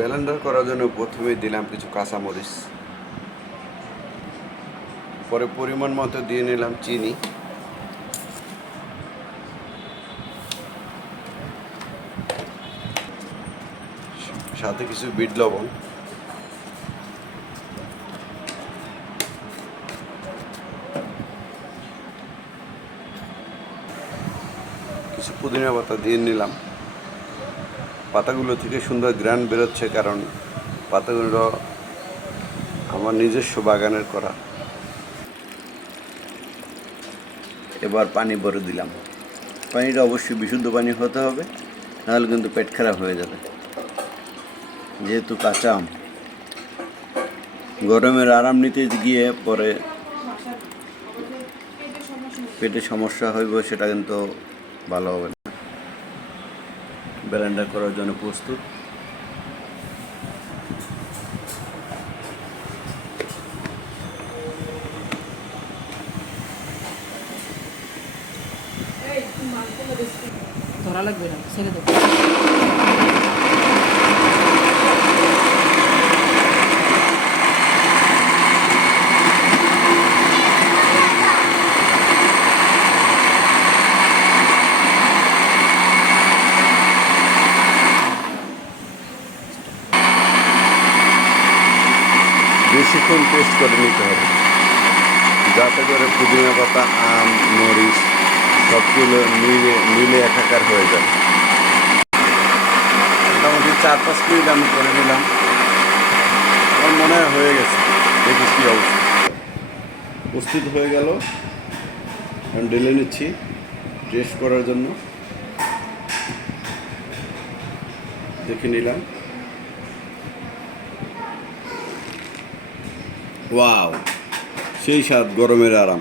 Blender করার জন্য প্রথমে দিলাম কিছু কাঁচামরিচ। পরে পরিমাণ মতো দিয়ে নিলাম চিনি। সাথে কিছু বিট লবণ। কিছু পুদিনা পাতা দিয়ে নিলাম। পাতাগুলো থেকে সুন্দর গ্রান বেরোচ্ছে কারণ পাতাগুলো আমার নিজস্ব বাগানের করা। এবার পানি ভরে দিলাম। পানিটা অবশ্যই বিশুদ্ধ পানি হতে হবে, নাহলে কিন্তু পেট খারাপ হয়ে যাবে। যেহেতু কাঁচা আম, গরমের আরাম নিতে গিয়ে পরে পেটে সমস্যা হইব, সেটা কিন্তু ভালো হবে না ব্লেন্ডার করার জন্য প্রস্তুত। ধরা লাগবে না ছেড়ে দেবো বেশিক্ষণ পেস্ট করে নিতে হবে। যাতে করে পুদিনা পাতা, আম, মরিচ সবগুলো মিলে মিলে একাকার হয়ে যায়। মোটামুটি চার পাঁচ মিনিট আমি করে নিলাম। আমার মনে হয় গেছে। দেখি কী অবস্থা। প্রস্তুত হয়ে গেল। আমি ঢেলে নিচ্ছি টেস্ট করার জন্য। দেখে নিলাম। ওয়াও সেই স্বাদ গরমের আরাম।